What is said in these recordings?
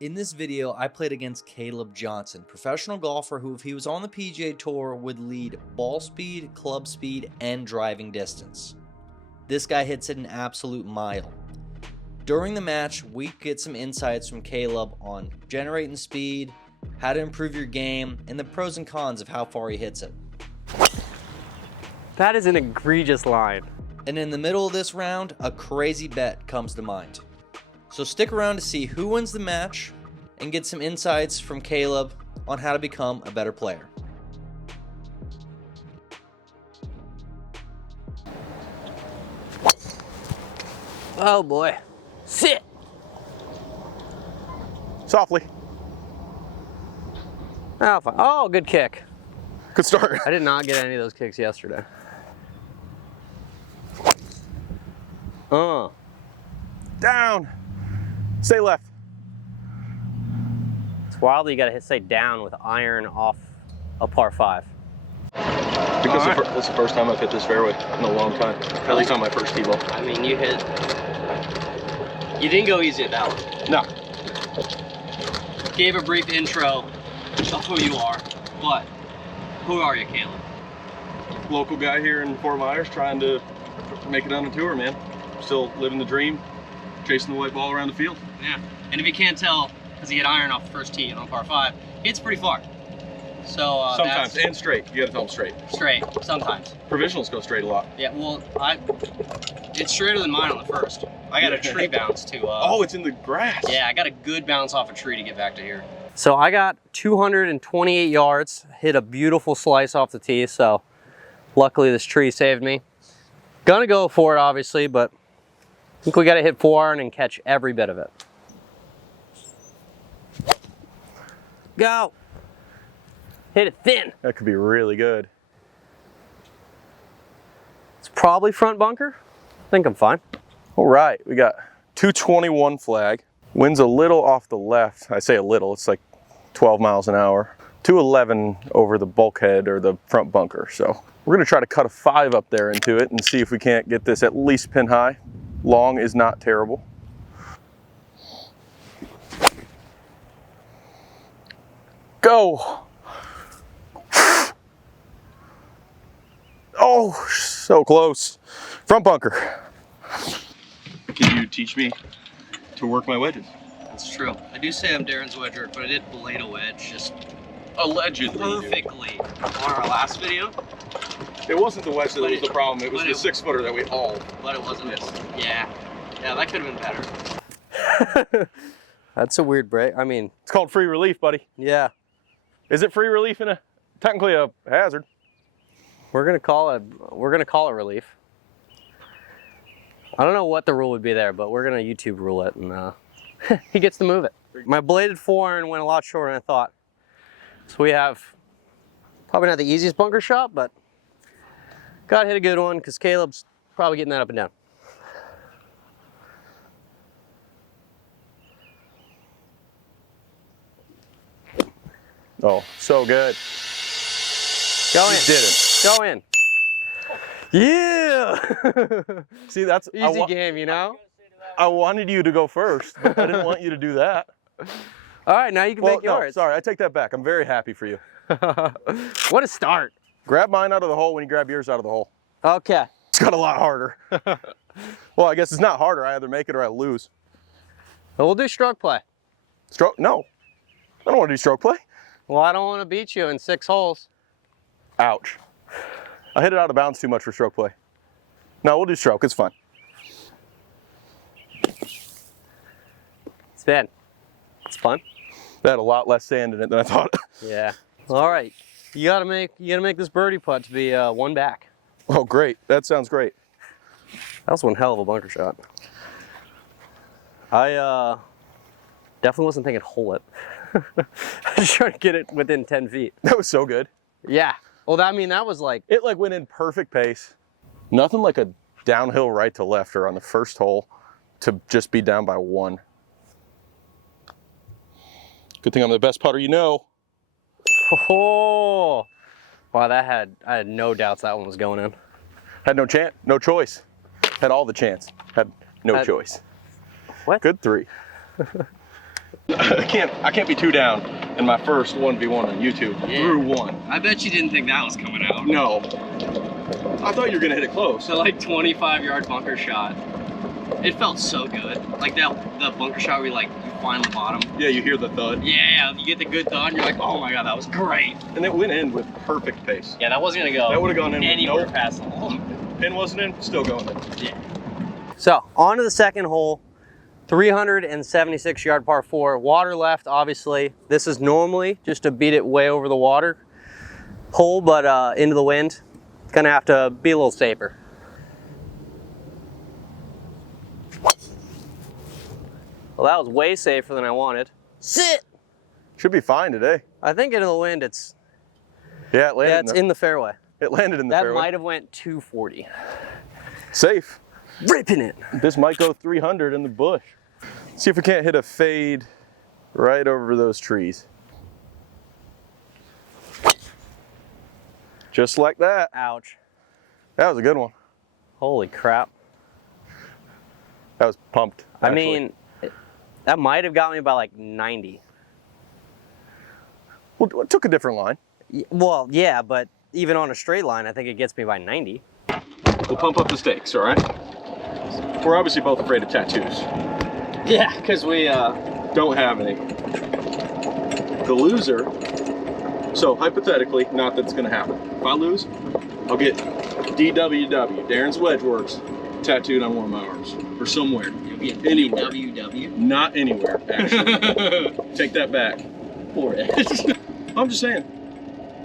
In this video, I played against Kaleb Johnson, professional golfer who, if he was on the PGA Tour, would lead ball speed, club speed, and driving distance. This guy hits it an absolute mile. During the match, we get some insights from Kaleb on generating speed, how to improve your game, and the pros and cons of how far he hits it. That is an egregious line. And in the middle of this round, a crazy bet comes to mind. So stick around to see who wins the match and get some insights from Kaleb on how to become a better player. Oh boy. Sit! Softly. Oh, fine. Oh, good kick. Good start. I did not get any of those kicks yesterday. Down. Stay left. It's wild that you gotta stay down with iron off a par 5. Because that's the first time I've hit this fairway in a long time. At least on my first tee ball. I mean, you didn't go easy at that one. No. Gave a brief intro of who you are, but who are you, Kaleb? Local guy here in Fort Myers trying to make it on the tour, man. Still living the dream, chasing the white ball around the field. Yeah, and if you can't tell, because he hit iron off the first tee on par 5, it's pretty far. So sometimes, and straight. You gotta tell them straight. Straight, sometimes. Provisionals go straight a lot. Yeah, well, it's straighter than mine on the first. I got a tree bounce too. Oh, it's in the grass. Yeah, I got a good bounce off a tree to get back to here. So I got 228 yards, hit a beautiful slice off the tee, so luckily this tree saved me. Gonna go for it, obviously, but I think we gotta hit 4 iron and catch every bit of it. Go! Hit it thin. That could be really good. It's probably front bunker. I think I'm fine. All right, we got 221 flag. Wind's a little off the left. I say a little, it's like 12 miles an hour. 211 over the bulkhead or the front bunker. So we're gonna try to cut a 5 up there into it and see if we can't get this at least pin high. Long is not terrible. Go. Oh, so close. Front bunker. Can you teach me to work my wedges? That's true. I do say I'm Darren's wedger, but I did blade a wedge just Allegedly. perfectly on our last video. It wasn't the wedge that was the problem. It was the 6-footer that we hauled. But it wasn't. Yeah. Yeah, that could have been better. That's a weird break. I mean, It's called free relief, buddy. yeah. Is it free relief in technically a hazard? We're gonna call it relief. I don't know what the rule would be there, but we're gonna YouTube rule it, and he gets to move it. My bladed 4 iron went a lot shorter than I thought. So we have probably not the easiest bunker shot, but gotta hit a good one because Kaleb's probably getting that up and down. Oh, so good. Go in. You did it. Go in. Yeah. See, that's Easy game, you know? I wanted you to go first, but I didn't want you to do that. All right, now you can make yours. No, sorry, I take that back. I'm very happy for you. What a start. Grab mine out of the hole when you grab yours out of the hole. Okay. It's got a lot harder. Well, I guess it's not harder. I either make it or I lose. Well, we'll do stroke play. Stroke? No. I don't want to do stroke play. Well, I don't want to beat you in 6 holes. Ouch. I hit it out of bounds too much for stroke play. No, we'll do stroke. It's fun. Spin. It's fun. That had a lot less sand in it than I thought. Yeah. All right. You gotta make this birdie putt to be 1 back. Oh, great. That sounds great. That was one hell of a bunker shot. I definitely wasn't thinking hole it. I was trying to get it within 10 feet. That was so good. Yeah. Well, I mean, that was like... It like went in perfect pace. Nothing like a downhill right to left or on the first hole to just be down by 1. Good thing I'm the best putter you know. Oh! Wow, I had no doubts that one was going in. Had no chance, no choice. Had all the chance. Had no choice. What? Good 3. can't be too down in my first 1v1 on YouTube. Yeah. Through one. I bet you didn't think that was coming out. No. I thought you were gonna hit it close. So like 25-yard bunker shot. It felt so good. Like the bunker shot where you find the bottom. Yeah, you hear the thud. Yeah, you get the good thud and you're like, oh my god, that was great. And it went in with perfect pace. Yeah, that wasn't gonna go. That would have gone in anywhere with past the hole. Pin wasn't in, still going in. Yeah. So on to the second hole. 376-yard par 4. Water left, obviously. This is normally just to beat it way over the water hole, but into the wind. It's gonna have to be a little safer. Well, that was way safer than I wanted. Sit! Should be fine today. I think into the wind, it's It landed in the fairway. It landed in the That fairway. might have went 240. Safe. Ripping it. This might go 300 in the bush. See if we can't hit a fade right over those trees. Just like that. Ouch. That was a good one. Holy crap. That was pumped. I actually. mean, that might have got me by like 90. Well, it took a different line. Well, yeah, but even on a straight line, I think it gets me by 90. We'll pump up the stakes, all right? We're obviously both afraid of tattoos. Yeah, because we Don't have any. The loser, so hypothetically, not that it's gonna happen. If I lose, I'll get DWW, Darren's Wedge Works, tattooed on one of my arms. Or somewhere. You'll get Anywhere. WW. Not anywhere, actually. Take that back. For it. I'm just saying.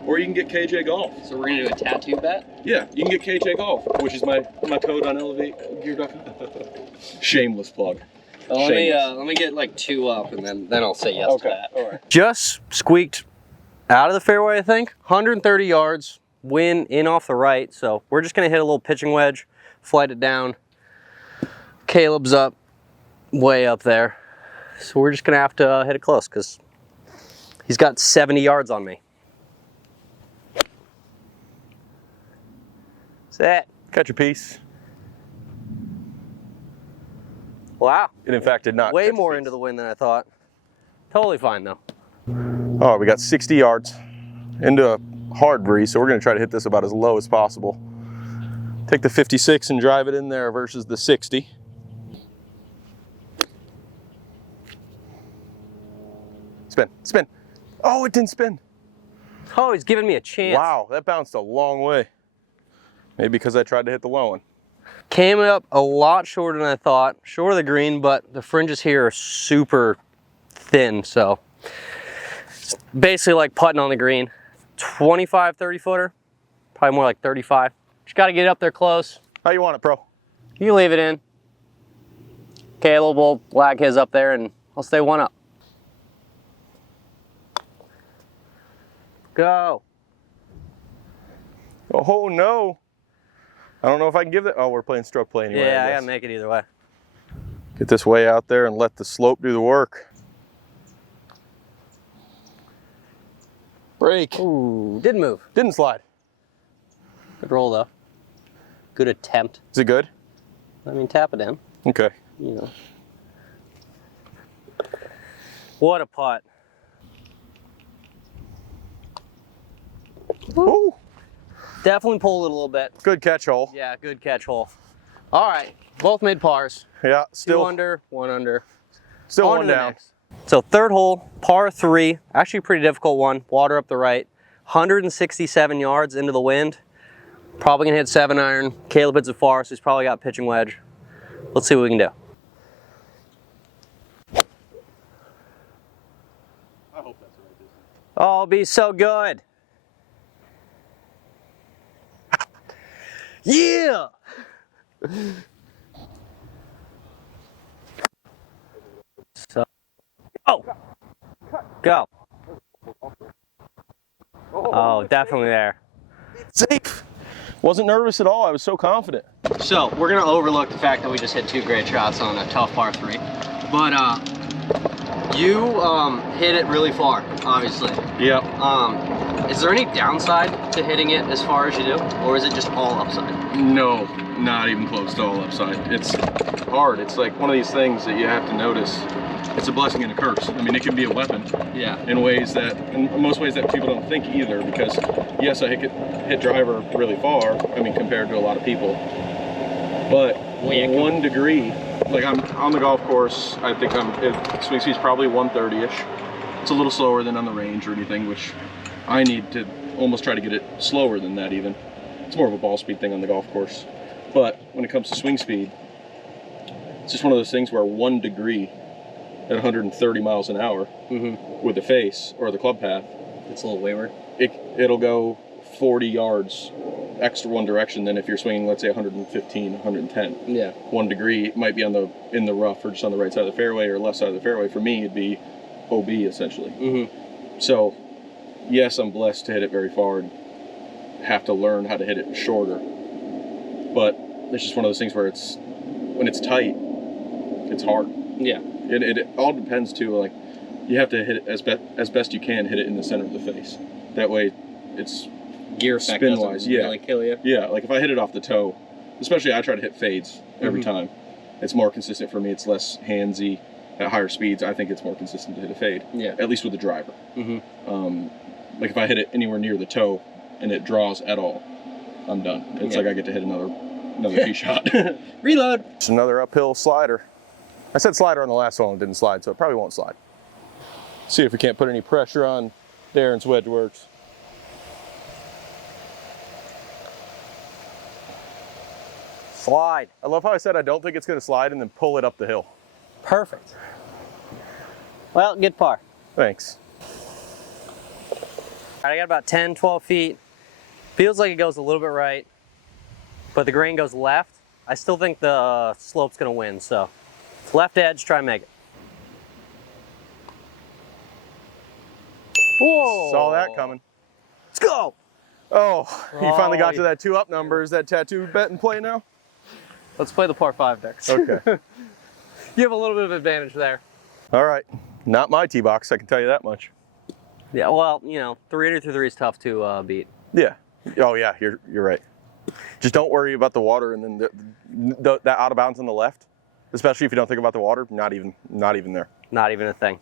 Or you can get KJ Golf. So we're gonna do a tattoo bet? Yeah, you can get KJ Golf, which is my code on elevategear.com. Shameless plug. Well, Shameless. let me get like 2 up, and then I'll say yes to that. All right. Just squeaked out of the fairway, I think. 130 yards, wind in off the right. So we're just gonna hit a little pitching wedge, flight it down. Caleb's up, way up there. So we're just gonna have to hit it close because he's got 70 yards on me. Set. Catch a piece. Wow. It in fact did not. Way catch a more piece. into the wind than I thought. Totally fine though. All right, we got 60 yards into a hard breeze, so we're gonna try to hit this about as low as possible. Take the 56 and drive it in there versus the 60. Spin, spin. Oh, it didn't spin. Oh, he's giving me a chance. Wow, that bounced a long way. Maybe because I tried to hit the low one. Came up a lot shorter than I thought. Short of the green, but the fringes here are super thin, so it's basically like putting on the green. 25, 30 footer, probably more like 35. Just got to get up there close. How you want it, pro? You leave it in. Caleb will lag his up there and I'll stay 1 up. Go. Oh no. I don't know if I can give it. Oh, we're playing stroke play anyway. Yeah, I guess. gotta make it either way. Get this way out there and let the slope do the work. Break. Ooh, didn't move. Didn't slide. Good roll though. Good attempt. Is it good? I mean, tap it in. Okay. You know. What a putt. Ooh, Definitely pulled it a little bit. good catch hole. Yeah, good catch hole. All right, both made pars. Yeah, 2 still under, 1 under. still On one to the down. next. So third hole, par 3. Actually a pretty difficult one. Water up the right. 167 yards into the wind. Probably gonna hit 7-iron. Caleb hits it far, so he's probably got pitching wedge. Let's see what we can do. I hope that's the right distance. Oh, it'll be so good. Yeah! So, oh! Go. Oh, definitely there. Safe. Wasn't nervous at all. I was so confident. So, we're gonna overlook the fact that we just hit 2 great shots on a tough par 3. But, you hit it really far, obviously. Yep. Is there any downside to hitting it as far as you do? Or is it just all upside? No. not even close to all upside. It's hard. It's like one of these things that you have to notice. It's a blessing and a curse. I mean, it can be a weapon. Yeah. In most ways that people don't think either, because yes, I hit driver really far. I mean, compared to a lot of people. But 1 degree, like I'm on the golf course, I think swing speed's probably 130-ish. It's a little slower than on the range or anything, which I need to almost try to get it slower than that even. It's more of a ball speed thing on the golf course. But when it comes to swing speed, it's just one of those things where 1 degree at 130 miles an hour with the face or the club path, it's a little wayward. It'll go 40 yards extra one direction than if you're swinging, let's say 115, 110. Yeah. 1 degree might be in the rough or just on the right side of the fairway or left side of the fairway. For me, it'd be OB essentially. So, yes, I'm blessed to hit it very far and have to learn how to hit it shorter. But it's just one of those things where when it's tight, it's hard. Yeah. It all depends too. Like, you have to hit it as best you can. Hit it in the center of the face. That way, it's gear effect spin wise. Yeah. Really kill you. Yeah. Like if I hit it off the toe, especially I try to hit fades every time. It's more consistent for me. It's less handsy. At higher speeds, I think it's more consistent to hit a fade. Yeah. At least with the driver. Like if I hit it anywhere near the toe and it draws at all, I'm done. It's like I get to hit another tee shot. Reload. It's another uphill slider. I said slider on the last one, it didn't slide, so it probably won't slide. See if we can't put any pressure on Darren's wedge works. Slide. I love how I said I don't think it's going to slide and then pull it up the hill. Perfect. Well, good par. Thanks. All right, I got about 10, 12 feet. Feels like it goes a little bit right, but the grain goes left. I still think the slope's going to win, so left edge, try and make it. Whoa! Saw that coming. Let's go! Oh, you finally got to that 2-up number. Is that tattoo bet in play now? Let's play the par 5 next. Okay. You have a little bit of advantage there. All right. Not my tee box, I can tell you that much. Yeah, well, you know, 303 is tough to beat. Yeah. Oh, yeah, you're right. Just don't worry about the water and then that out of bounds on the left, especially if you don't think about the water, not even there. Not even a thing.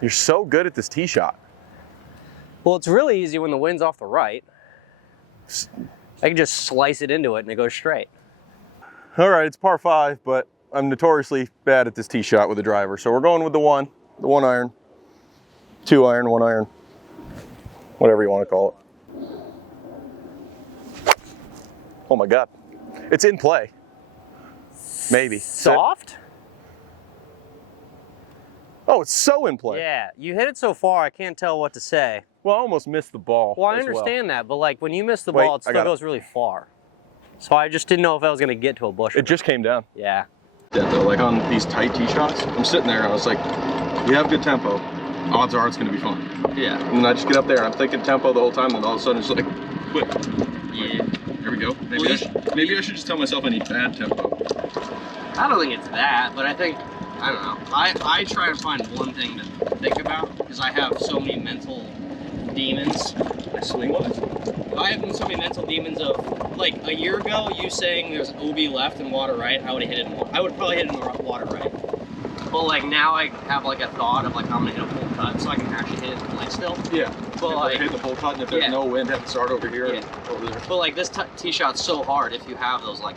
You're so good at this tee shot. Well, it's really easy when the wind's off the right. I can just slice it into it and it goes straight. All right, it's par 5, but I'm notoriously bad at this tee shot with the driver. So we're going with the one iron, 2 iron, 1 iron, whatever you want to call it. Oh my God, it's in play. Maybe. Soft? Oh, it's so in play. Yeah, you hit it so far, I can't tell what to say. Well, I almost missed the ball. Well, I understand that, but like when you miss the ball, it still goes really far. So I just didn't know if I was going to get to a bush. It just came down. Yeah. Yeah, though, like on these tight tee shots, I'm sitting there and I was like, you have good tempo. Odds are it's going to be fun. Yeah. And then I just get up there and I'm thinking tempo the whole time, and all of a sudden it's like, quit. Yeah. There we go. Maybe I should just tell myself I need bad tempo. I don't think it's that, but I think, I don't know. I try to find one thing to think about because I have so many mental demons. Swing-wise? I have so many mental demons of, like, a year ago, you saying there's OB left and water right, I would have hit it I would probably hit it in the water right. But, like, now I have, like, a thought of, like, I'm going to hit a full cut so I can actually hit it in play still. Yeah. But, like, hit the full cut, and if there's no wind, have it start over here and over there. But, like, this tee shot's so hard if you have those, like,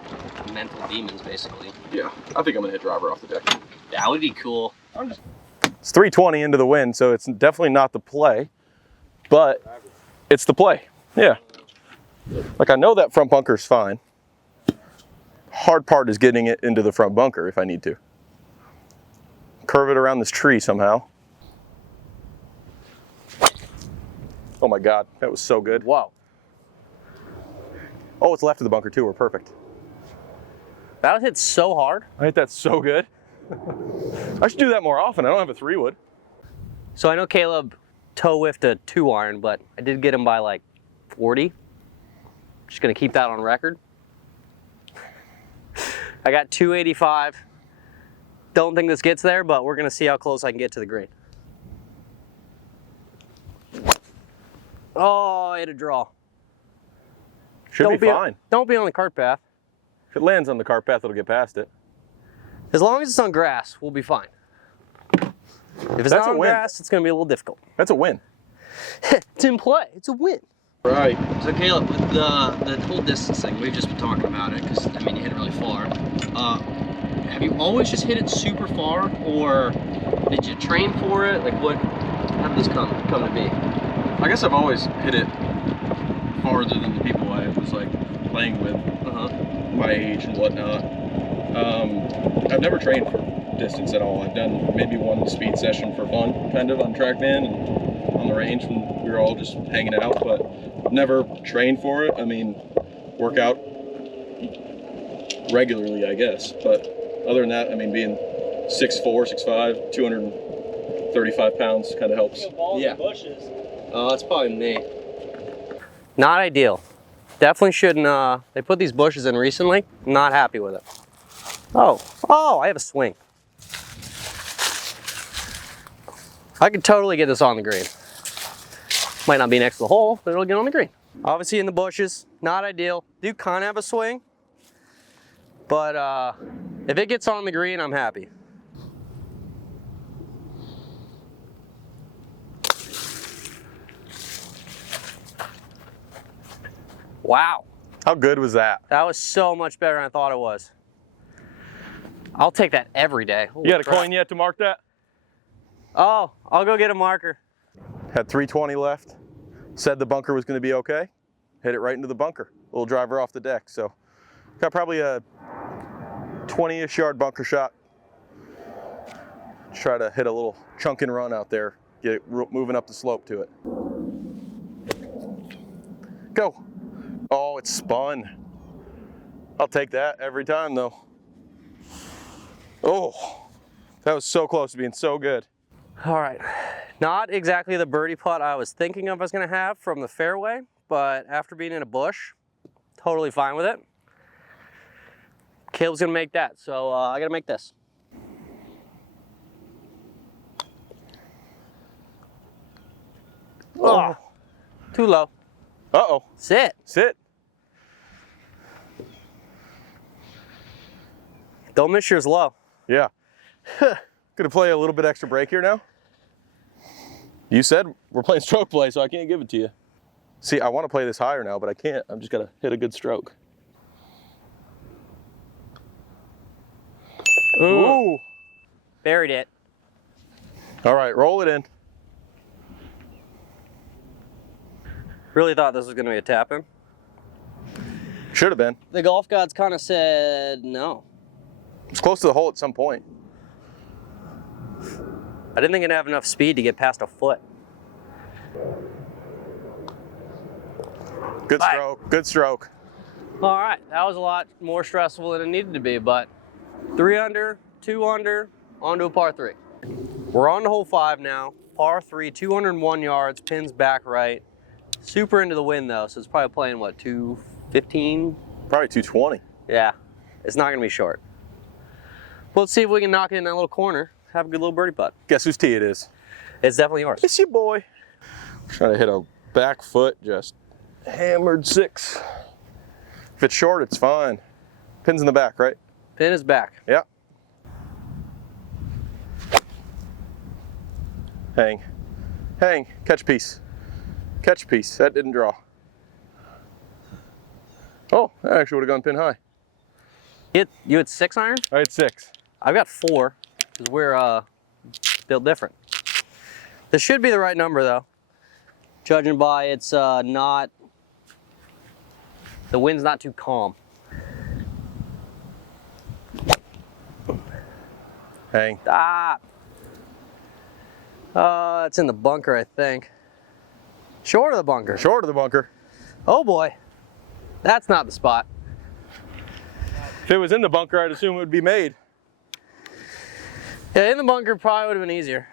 mental demons, basically. Yeah. I think I'm going to hit driver off the deck. That would be cool. It's 320 into the wind, so it's definitely not the play, but it's the play. Yeah. Like, I know that front bunker's fine. Hard part is getting it into the front bunker if I need to. Curve it around this tree somehow. Oh my God, that was so good. Wow. Oh, it's left of the bunker too, we're perfect. That hit so hard. I hit that so good. I should do that more often. I don't have a 3-wood. So I know Kaleb toe whiffed a 2 iron, but I did get him by like 40. Just gonna keep that on record. I got 285. Don't think this gets there, but we're gonna see how close I can get to the green. Oh, I hit a draw. Should be fine. Don't be on the cart path. If it lands on the cart path, it'll get past it. As long as it's on grass, we'll be fine. If it's not on grass, it's going to be a little difficult. That's a win. It's in play. It's a win. Right. So Caleb, with the whole distance thing, we've just been talking about it because I mean you hit it really far. Have you always just hit it super far, or did you train for it? Like how did this come to be? I guess I've always hit it farther than the people I was like playing with, my age and whatnot. I've never trained for distance at all. I've done maybe one speed session for fun, kind of on TrackMan and on the range when we were all just hanging out, but never trained for it. I mean, work out regularly, I guess, but other than that, I mean, being 6'4", 6'5", 235 pounds kind of helps. Yeah. Oh, that's probably me. Not ideal. Definitely shouldn't, they put these bushes in recently. Not happy with it. Oh, I have a swing. I could totally get this on the green. Might not be next to the hole, but it'll get on the green. Obviously in the bushes, not ideal. Do kind of have a swing, but if it gets on the green, I'm happy. Wow. How good was that? That was so much better than I thought it was. I'll take that every day. You got a coin yet to mark that? Oh, I'll go get a marker. Had 320 left. Said the bunker was going to be okay. Hit it right into the bunker. Little driver off the deck. So got probably a 20-ish yard bunker shot. Try to hit a little chunk and run out there. Get it moving up the slope to it. Go. Oh, it's spun. I'll take that every time though. Oh, that was so close to being so good. All right, not exactly the birdie putt I was thinking of I was gonna have from the fairway, but after being in a bush, totally fine with it. Caleb's gonna make that, so I gotta make this. Oh, too low. Uh-oh. Sit. Sit. Don't miss yours low. Yeah. Gonna play a little bit extra break here now. You said we're playing stroke play, so I can't give it to you. See, I want to play this higher now, but I can't. I'm just gonna hit a good stroke. Ooh. Buried it. All right, roll it in. Really thought this was gonna be a tap-in. Should have been. The golf gods kind of said no. It's close to the hole at some point. I didn't think it'd have enough speed to get past a foot. Good stroke, good stroke. All right, that was a lot more stressful than it needed to be, but 3 under, 2 under, onto a par 3. We're on to hole 5 now. Par 3, 201 yards, pins back right. Super into the wind though, so it's probably playing what, 215? Probably 220. Yeah, it's not gonna be short. Well, let's see if we can knock it in that little corner. Have a good little birdie putt. Guess whose tee it is? It's definitely yours. It's your boy. Trying to hit a back foot, just hammered 6. If it's short, it's fine. Pin's in the back, right? Pin is back. Yeah. Hang. Hang. Catch piece. Catch piece. That didn't draw. Oh, that actually would have gone pin high. You had 6 iron? I had 6. I've got 4, because we're built different. This should be the right number though. Judging by it's not, the wind's not too calm. Hang. Ah! It's in the bunker, I think. Short of the bunker. Short of the bunker. Oh boy. That's not the spot. If it was in the bunker, I'd assume it would be made. Yeah, in the bunker probably would have been easier.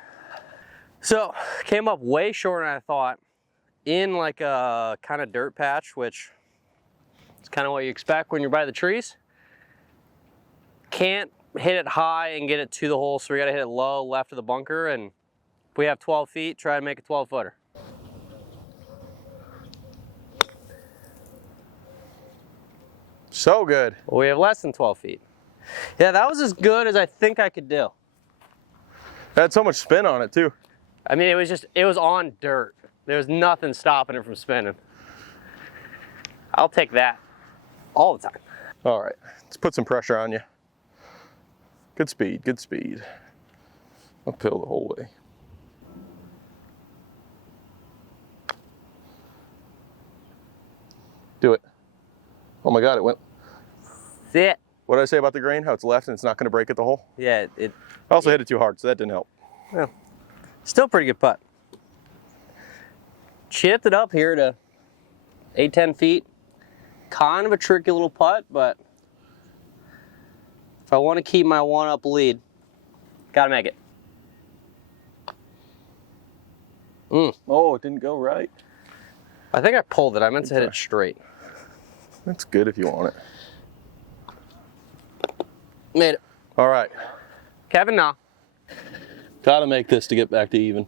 So, came up way shorter than I thought. In like a kind of dirt patch, which is kind of what you expect when you're by the trees. Can't hit it high and get it to the hole, so we gotta hit it low, left of the bunker, and if we have 12 feet, try to make a 12-footer. So good. We have less than 12 feet. Yeah, that was as good as I think I could do. It had so much spin on it too. I mean, it was on dirt. There was nothing stopping it from spinning. I'll take that all the time. All right, let's put some pressure on you. Good speed, good speed. Uphill the whole way. Do it. Oh my God, it went. Sit. What did I say about the grain? How it's left and it's not going to break at the hole? Yeah, I also hit it too hard, so that didn't help. well, still pretty good putt. Chipped it up here to 8-10 feet. Kind of a tricky little putt, but if I want to keep my 1-up lead, gotta make it. Oh, it didn't go right. I think I pulled it. I meant to hit it straight. That's good if you want it. Made it. All right. Kevin, nah. Gotta make this to get back to even.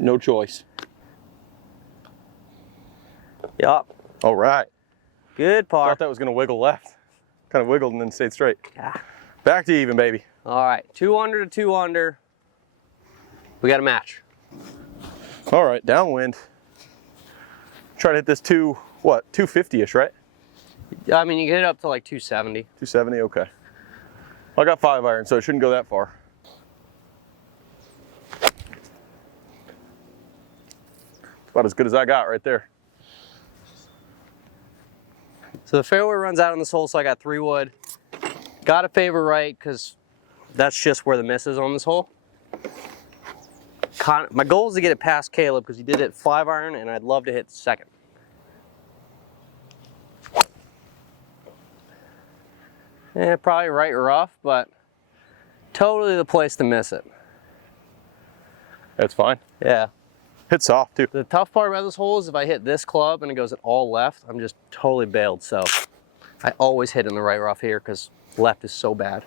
No choice. Yup. All right. Good par. Thought that was gonna wiggle left. Kind of wiggled and then stayed straight. Yeah. Back to even, baby. All right, 2 under to 2 under. We got a match. All right, downwind. Try to hit this 250-ish, right? I mean, you can hit it up to like 270. 270, okay. Well, I got 5 iron, so it shouldn't go that far. About as good as I got right there. So the fairway runs out on this hole, so I got 3 wood. Got to favor right, because that's just where the miss is on this hole. My goal is to get it past Kaleb, because he did it 5 iron, and I'd love to hit second. Yeah, probably right rough, but totally the place to miss it. That's fine. Yeah. Hit soft, too. The tough part about this hole is if I hit this club and it goes at all left, I'm just totally bailed. So I always hit in the right rough here because left is so bad.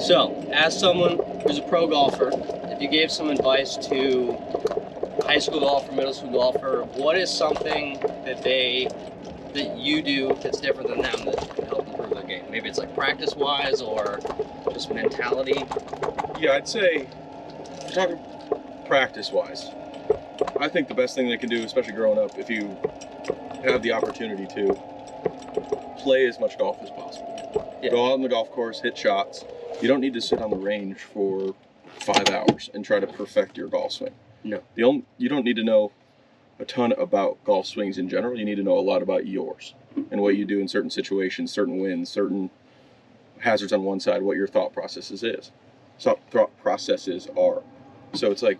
So, as someone who's a pro golfer, if you gave some advice to high school golfer, middle school golfer, what is something that you do that's different than them that can help improve their game? Maybe it's like practice-wise or just mentality. Yeah, I'd say, talking practice-wise, I think the best thing they can do, especially growing up, if you have the opportunity to, play as much golf as possible. Yeah. Go out on the golf course, hit shots. You don't need to sit on the range for 5 hours and try to perfect your golf swing. No. You don't need to know a ton about golf swings in general. You need to know a lot about yours and what you do in certain situations, certain winds, certain hazards on one side, what your thought processes are. So it's like,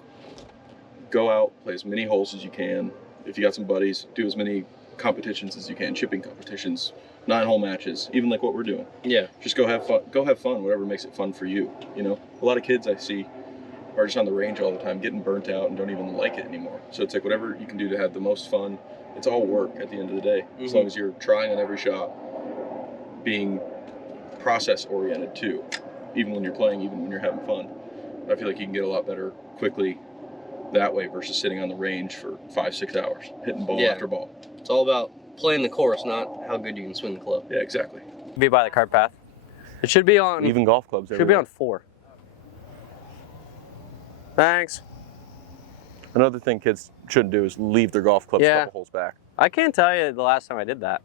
go out, play as many holes as you can. If you got some buddies, do as many competitions as you can, chipping competitions, 9-hole matches, even like what we're doing. Yeah. Just go have fun, whatever makes it fun for you, you know? A lot of kids I see are just on the range all the time, getting burnt out and don't even like it anymore. So it's like whatever you can do to have the most fun, it's all work at the end of the day. Mm-hmm. As long as you're trying on every shot, being process oriented too, even when you're playing, even when you're having fun. I feel like you can get a lot better quickly that way versus sitting on the range for 5-6 hours, hitting ball after ball. It's all about playing the course, not how good you can swing the club. Yeah, exactly. Be by the cart path. It should be on. Even golf clubs. Should be on 4. Thanks. Another thing kids shouldn't do is leave their golf clubs a couple holes back. I can't tell you the last time I did that.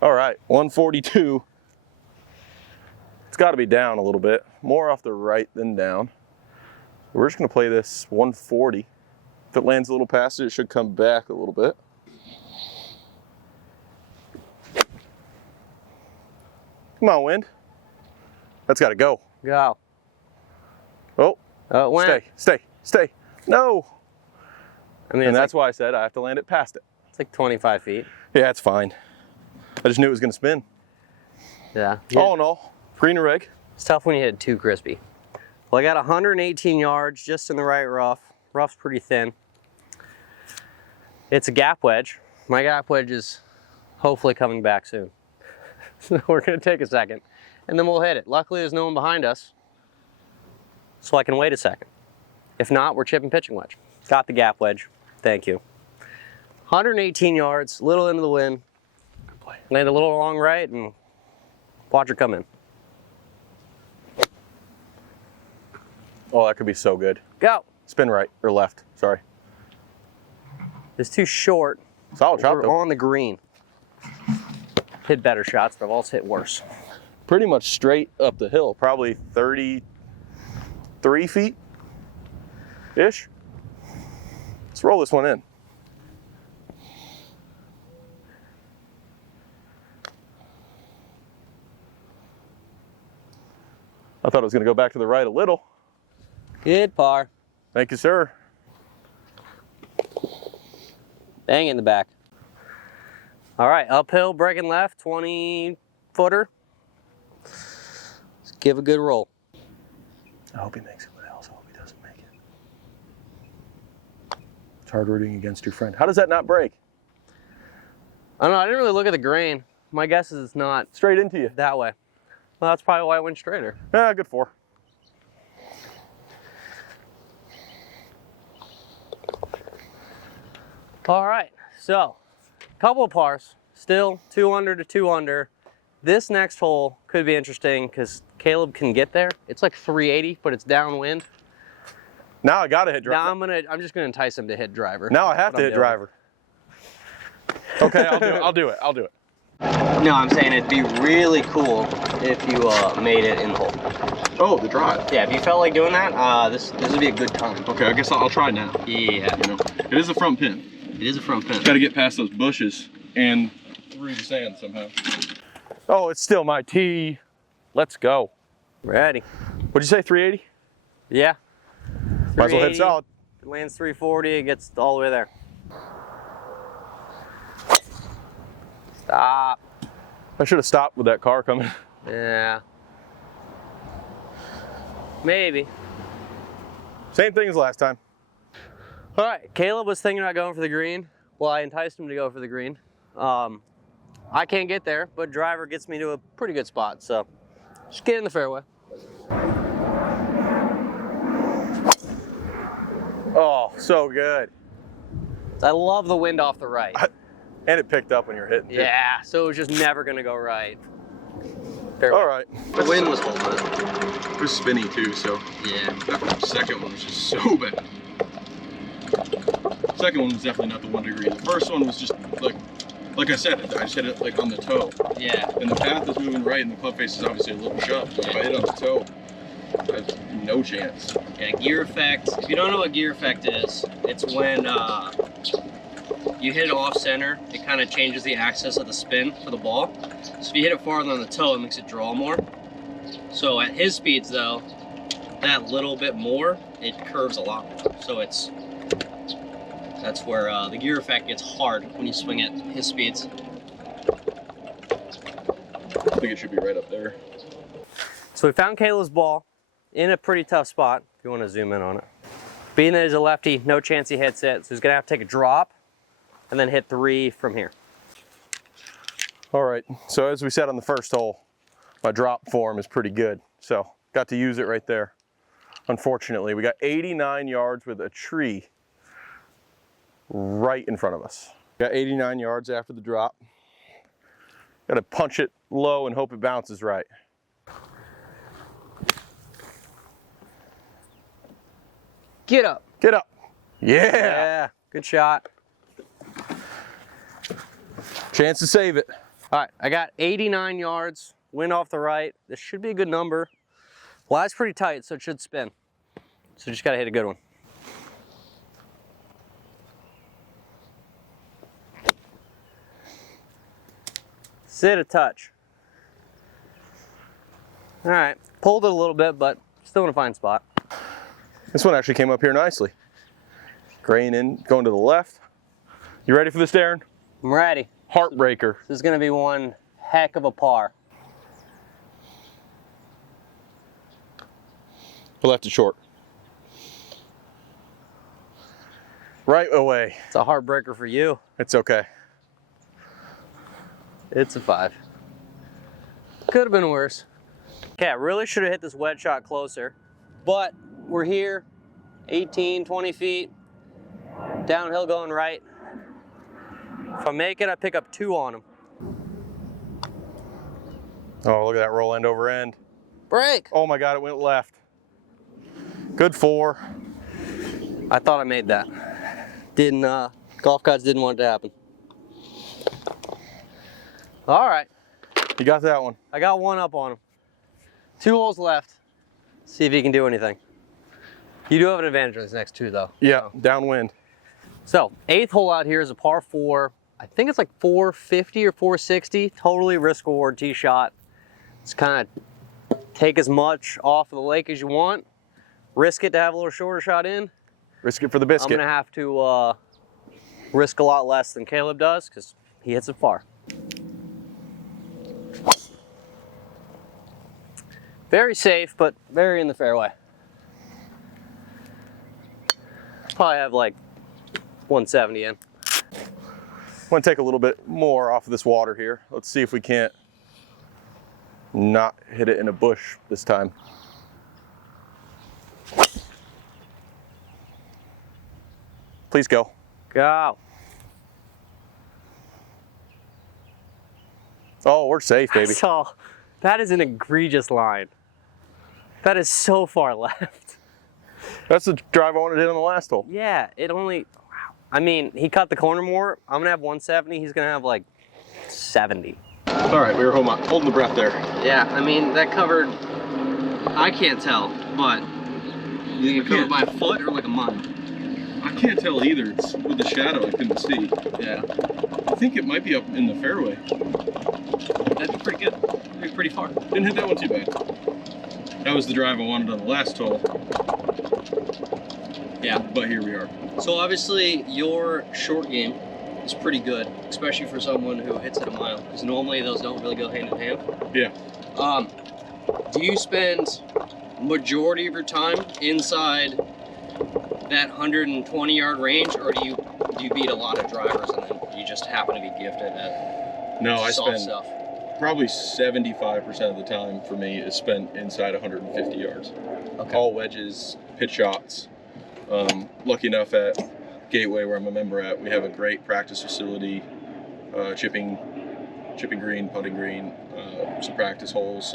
All right, 142. It's got to be down a little bit, more off the right than down. We're just going to play this 140. If it lands a little past it, it should come back a little bit. Come on, wind. That's got to go. Go. Oh, It went. stay. No. I mean, And that's why I said I have to land it past it. it's like 25 feet. Yeah, it's fine. I just knew it was going to spin. Yeah. All in all, green reg. It's tough when you hit it too crispy. Well, I got 118 yards just in the right rough. Rough's pretty thin. It's a gap wedge. My gap wedge is hopefully coming back soon. So we're going to take a second and then we'll hit it. Luckily, there's no one behind us, so I can wait a second. If not, we're chipping pitching wedge. Got the gap wedge. Thank you. 118 yards, little into the wind. play. Land a little long right and watch her come in. Oh, that could be so good. Go. Spin right, or left, sorry. It's too short. Solid shot We're though. on the green. Hit better shots, but I've also hit worse. Pretty much straight up the hill, probably 33 feet-ish. Let's roll this one in. I thought it was gonna go back to the right a little. Good par. Thank you, sir. Bang in the back. All right, uphill, breaking left, 20-footer. Let's give a good roll. I hope he makes it, but I also hope he doesn't make it. It's hard rooting against your friend. How does that not break? I don't know, I didn't really look at the grain. My guess is it's not Straight into you. that way. Well, that's probably why it went straighter. Yeah, good 4. All right, so couple of pars, still 2 under to 2 under. This next hole could be interesting because Kaleb can get there. It's like 380, but it's downwind. Now I gotta hit driver. Now I'm just gonna entice him to hit driver. Now I have to hit driver. Okay, I'll do it. No, I'm saying it'd be really cool if you made it in the hole. Oh, the drive. Yeah, if you felt like doing that, this would be a good time. Okay, I guess I'll try now. Yeah, You know, it is a front pin. it is a front pin. Got to get past those bushes and through the sand somehow. Oh, it's still my tee. Let's go. Ready? What'd you say, 380? Yeah. Might as well hit 380, solid. It lands 340, it gets all the way there. Stop. I should have stopped with that car coming. Yeah. Maybe. Same thing as last time. All right, Kaleb was thinking about going for the green. Well, I enticed him to go for the green. I can't get there, but driver gets me to a pretty good spot, so just get in the fairway. Oh, so good. I love the wind off the right. And it picked up when you're hitting. too. Yeah, so it was just never gonna go right. Fairway. All right. The wind was holding it. It was spinny too, so Yeah. that second one was just so bad. Second one was definitely not the 1 degree. The first one was just like I said, I just hit it like on the toe. Yeah. And the path is moving right and the club face is obviously a little shoved. If I hit on the toe, I have no chance. Yeah, gear effect. If you don't know what gear effect is, it's when you hit it off center, it kind of changes the axis of the spin for the ball. So if you hit it farther on the toe, it makes it draw more. So at his speeds though, that little bit more, it curves a lot more. So that's where the gear effect gets hard when you swing at his speeds. I think it should be right up there. So we found Kaleb's ball in a pretty tough spot, if you want to zoom in on it. Being that he's a lefty, no chance he hits it, so he's gonna have to take a drop and then hit 3 from here. All right. So as we said on the first hole, my drop form is pretty good. So got to use it right there. Unfortunately, we got 89 yards with a tree right in front of us. Got 89 yards after the drop. Got to punch it low and hope it bounces right. Get up. Get up. Yeah. Yeah, good shot. Chance to save it. All right, I got 89 yards, wind off the right. This should be a good number. Lie's pretty tight, so it should spin. So just gotta hit a good one. Sit a touch. All right, pulled it a little bit, but still in a fine spot. This one actually came up here nicely. Grain in, going to the left. You ready for this, Darren? I'm ready. Heartbreaker. This is gonna be one heck of a par. Left it short. Right away. It's a heartbreaker for you. It's okay. It's a 5. Could have been worse. Okay, I really should have hit this wedge shot closer, but we're here, 18, 20 feet, downhill going right. If I make it, I pick up 2 on him. Oh, look at that roll end over end. Break. Oh my God, it went left. Good 4. I thought I made that. Didn't, golf gods didn't want it to happen. All right. You got that one. I got one up on him. 2 holes left. See if he can do anything. You do have an advantage on these next 2 though. Yeah, downwind. So 8th hole out here is a par 4. I think it's like 450 or 460. Totally risk reward tee shot. It's kind of take as much off of the lake as you want. Risk it to have a little shorter shot in. Risk it for the biscuit. I'm gonna have to risk a lot less than Kaleb does because he hits it far. Very safe, but very in the fairway. Probably have like 170 in. I'm gonna take a little bit more off of this water here. Let's see if we can't not hit it in a bush this time. Please go. Go. Oh, we're safe, baby. So, that is an egregious line. That is so far left. That's the drive I wanted to hit on the last hole. Yeah, it only, wow. I mean, he cut the corner more. I'm gonna have 170, he's gonna have like 70. All right, we were holding the breath there. Yeah, I mean, that covered, I can't tell, but you think it covered by a foot or like a mile? I can't tell either. It's with the shadow, I couldn't see. Yeah. I think it might be up in the fairway. That'd be pretty good. That'd be pretty far. Didn't hit that one too bad. That was the drive I wanted on the last hole. Yeah. But here we are. So obviously your short game is pretty good, especially for someone who hits it a mile, because normally those don't really go hand in hand. Yeah. Do you spend majority of your time inside that 120-yard range, or do you beat a lot of drivers and then you just happen to be gifted at No, I soft spend stuff? probably 75% of the time for me is spent inside 150 yards. Okay. All wedges, pitch shots. Lucky enough at Gateway, where I'm a member at, we have a great practice facility, chipping green, putting green, some practice holes.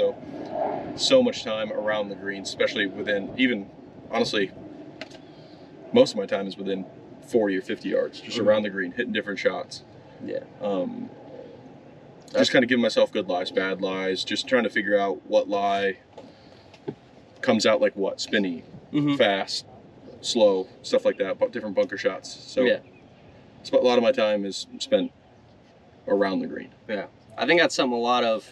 So much time around the green, especially within, even honestly, most of my time is within 40 or 50 yards, just around the green, hitting different shots. Yeah. Just kind of giving myself good lies, bad lies, just trying to figure out what lie comes out like what, spinny, fast, slow, stuff like that, but different bunker shots. So yeah, a lot of my time is spent around the green. yeah. I think that's something a lot of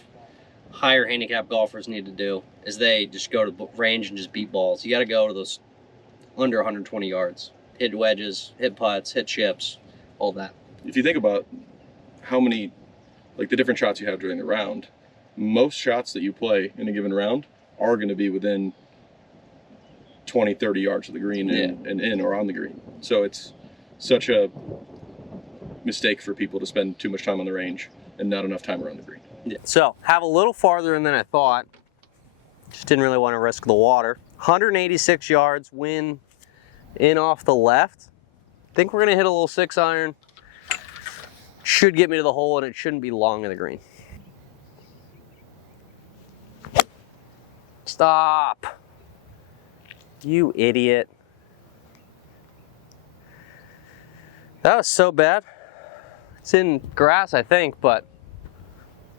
higher handicap golfers need to do, is they just go to range and just beat balls. You got to go to those under 120 yards, hit wedges, hit putts, hit chips, all that. If you think about how many, like the different shots you have during the round, most shots that you play in a given round are going to be within 20, 30 yards of the green and in or on the green. So it's such a mistake for people to spend too much time on the range and not enough time around the green. Yeah. So have a little farther in than I thought. Just didn't really want to risk the water. 186 yards, wind in off the left. Think we're gonna hit a little 6-iron. Should get me to the hole, and it shouldn't be long in the green. Stop. You idiot. That was so bad. It's in grass, I think, but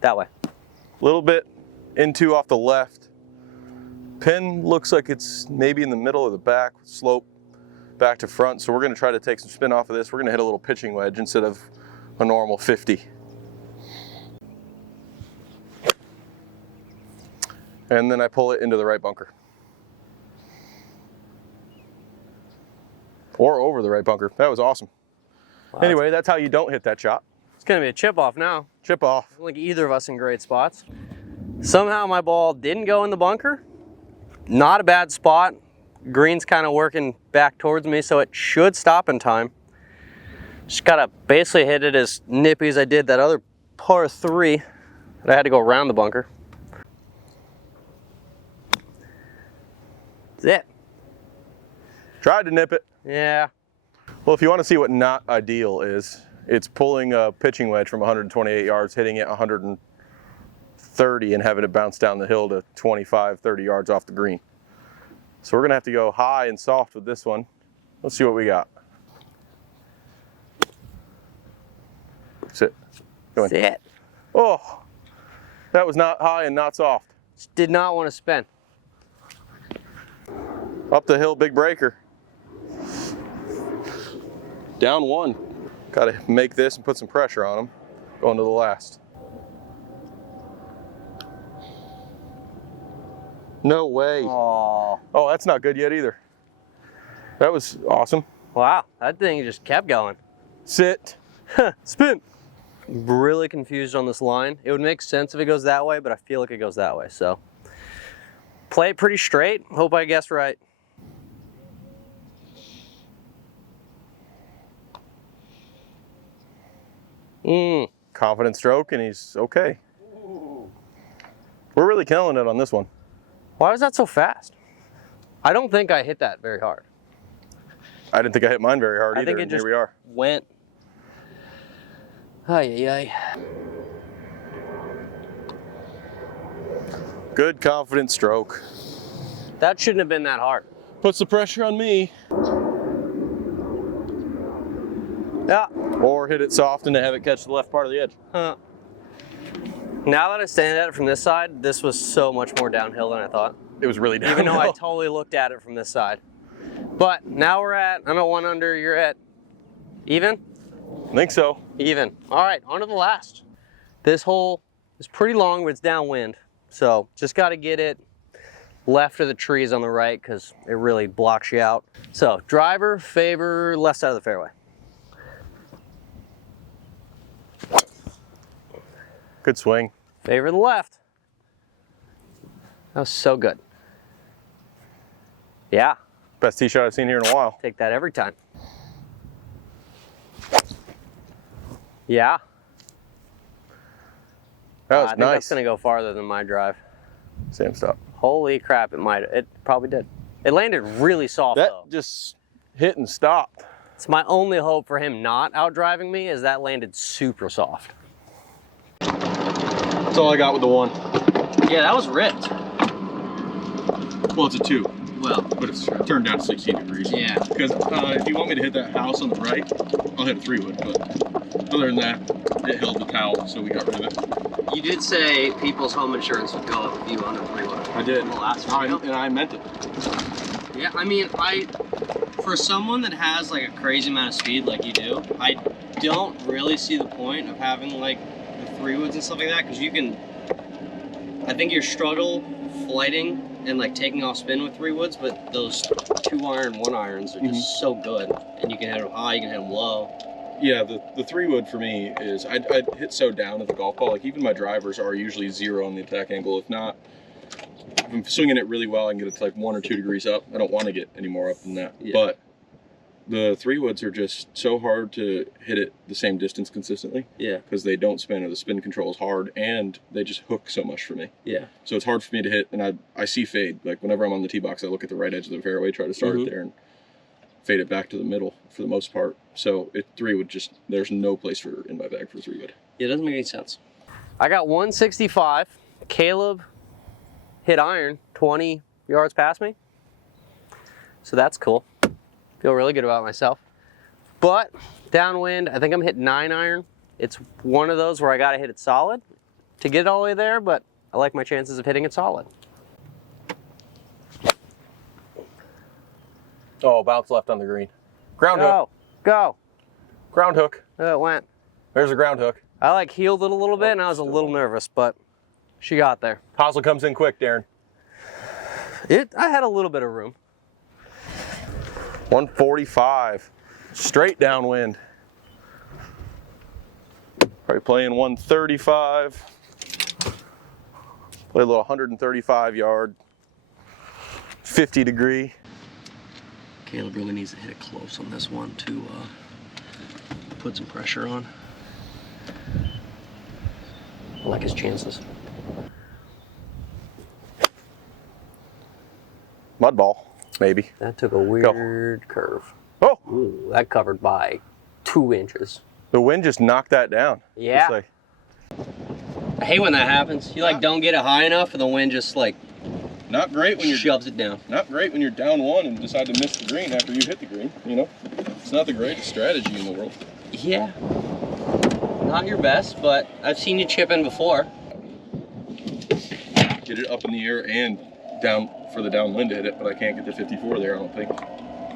that way. A little bit into off the left. Pin looks like it's maybe in the middle of the back, slope back to front. So we're gonna try to take some spin off of this. We're gonna hit a little pitching wedge instead of a normal 50. And then I pull it into the right bunker. Or over the right bunker. That was awesome. Wow. Anyway, that's how you don't hit that shot. It's gonna be a chip off now. Chip off. I don't think either of us in great spots. Somehow my ball didn't go in the bunker. Not a bad spot. Green's kind of working back towards me, so it should stop in time. Just gotta basically hit it as nippy as I did that other par 3 that I had to go around the bunker. That's it. Tried to nip it. Yeah. Well, if you want to see what not ideal is, it's pulling a pitching wedge from 128 yards, hitting it 30 and having it bounce down the hill to 25, 30 yards off the green. So we're gonna have to go high and soft with this one. Let's see what we got. Sit. Go in. Sit. Oh, that was not high and not soft. Just did not want to spin. Up the hill, big breaker. Down one. Got to make this and put some pressure on them. Going to the last. No way. Oh, Oh, that's not good yet either. That was awesome. wow, that thing just kept going. Sit. Spin. Really confused on this line. It would make sense if it goes that way, but I feel like it goes that way. So play it pretty straight. Hope I guessed right. Confident stroke, and he's okay. We're really killing it on this one. Why was that so fast? I don't think I hit that very hard. I didn't think I hit mine very hard I either, think it and just here we are. went. Ay, ay, ay. Good confident stroke. That shouldn't have been that hard. Puts the pressure on me. Yeah. Or hit it soft and have it catch the left part of the edge. Huh. Now that I stand at it from this side, this was so much more downhill than I thought. It was really downhill. Even though I totally looked at it from this side. But now I'm at 1 under, you're at even? I think so. Even. All right, on to the last. This hole is pretty long, but it's downwind. So just got to get it left of the trees on the right because it really blocks you out. So driver, favor, left side of the fairway. Good swing. Favor the left. That was so good. Yeah, Best tee shot I've seen here in a while. take that every time. Yeah. That was I think nice. that's gonna go farther than my drive. Sam, stop. Holy crap, it probably did. It landed really soft That though. just hit and stopped. It's my only hope for him not outdriving me is that landed super soft. That's all I got with the one. Yeah, that was ripped. Well, it's a 2. Well, But it's turned down to 16 degrees. yeah. Because if you want me to hit that house on the right, I'll hit a 3-wood. But other than that, it held the towel, so we got rid of it. You did say people's home insurance would go up if you under 3-wood. I did. The last and video. I meant it. Yeah, I mean, for someone that has like a crazy amount of speed like you do, I don't really see the point of having like the 3-woods and stuff like that, because you can, I think you struggle flighting and like taking off spin with 3-woods, but those 2-iron, 1-irons are just so good, and you can hit them high, you can hit them low. Yeah, the 3-wood for me is, I'd hit so down at the golf ball. Like, even my drivers are usually 0 on the attack angle. If not, if I'm swinging it really well, I can get it to like 1 or 2 degrees up. I don't want to get any more up than that. Yeah. But the 3-woods are just so hard to hit it the same distance consistently. Yeah. Because they don't spin, or the spin control is hard, and they just hook so much for me. Yeah. So it's hard for me to hit, and I see fade. Like, whenever I'm on the tee box, I look at the right edge of the fairway, try to start it there, and fade it back to the middle for the most part. So 3-wood just, there's no place for in my bag for 3-wood. Yeah, it doesn't make any sense. I got 165. Kaleb hit iron 20 yards past me. So that's cool. Feel really good about myself. But downwind, I think I'm hitting 9-iron. It's one of those where I gotta hit it solid to get it all the way there, but I like my chances of hitting it solid. Oh, bounce left on the green. Ground hook. Go. Ground hook. It went. There's a ground hook. I like heeled it a little bit and I was a little nervous, but she got there. Hosel comes in quick, Darren. I had a little bit of room. 145. Straight downwind. Probably playing 135. Play a little 135 yard, 50 degree. Kaleb really needs to hit it close on this one to put some pressure on. I like his chances. Mud ball, maybe. That took a weird curve. Oh, Ooh, that covered by 2 inches. the wind just knocked that down. Yeah. Just like, I hate when that happens. You like don't get it high enough and the wind just like Not great when you're shoves it down. Not great when you're down one and decide to miss the green after you hit the green, you know? It's not the greatest strategy in the world. Yeah. Not your best, but I've seen you chip in before. Get it up in the air and down for the downwind to hit it, but I can't get the 54 there, I don't think.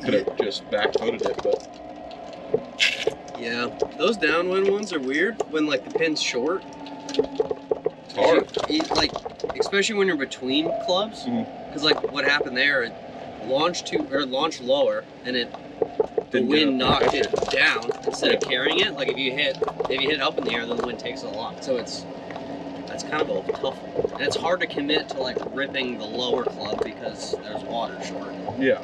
Could have just back-footed it, but... Yeah, those downwind ones are weird when like the pin's short. It's hard. Like, especially when you're between clubs, because like what happened there, it launched lower, and the wind knocked it down instead of carrying it. Like if you hit up in the air, then the wind takes it a lot. So that's kind of a tough one. And it's hard to commit to like ripping the lower club because there's water short. Yeah,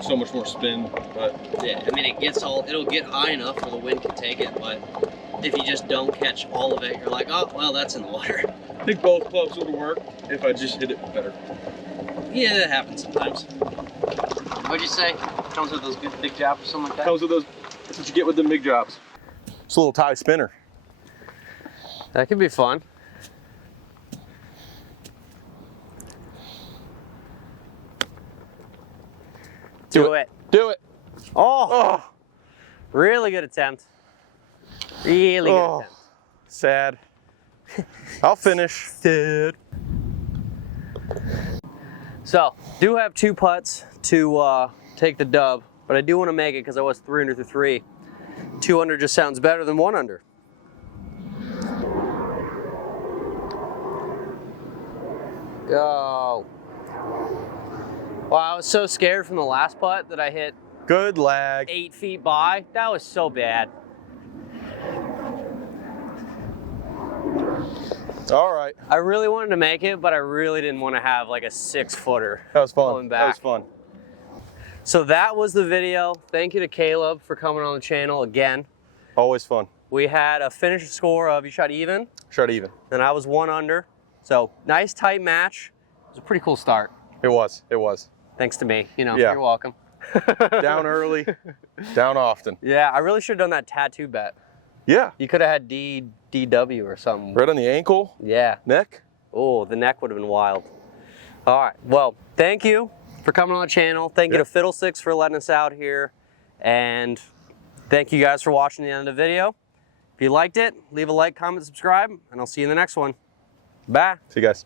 so much more spin, but... Yeah, I mean it'll get high enough where the wind can take it, but if you just don't catch all of it, you're like, oh, well, that's in the water. I think both clubs would have worked if I just hit it better. Yeah, that happens sometimes. What'd you say? Comes with those good big jobs or something like that? Comes with those, that's what you get with the big jobs. It's a little tie spinner. That could be fun. Do it. Do it. Oh, really good attempt. Really good attempt. Sad. I'll finish. Sad. So, do have 2 putts to take the dub, but I do want to make it because I was 3 under through 3. 2 under just sounds better than 1 under. Go. Wow, I was so scared from the last putt that I hit Good lag. 8 feet by. That was so bad. All right. I really wanted to make it, but I really didn't want to have like a 6-footer. That was fun. Going back. That was fun. So that was the video. Thank you to Kaleb for coming on the channel again. Always fun. We had a finished score of, you shot even, Shot even. and I was 1 under. So nice tight match. It was a pretty cool start. It was. It was. Thanks to me, you know, Yeah. you're welcome. Down early, down often. Yeah, I really should have done that tattoo bet. Yeah. You could have had DW or something. Right on the ankle, Yeah. neck. Oh, the neck would have been wild. All right. Well, thank you for coming on the channel. Thank you to Fiddlesticks for letting us out here. And thank you guys for watching the end of the video. If you liked it, leave a like, comment, subscribe, and I'll see you in the next one. Bye. See you guys.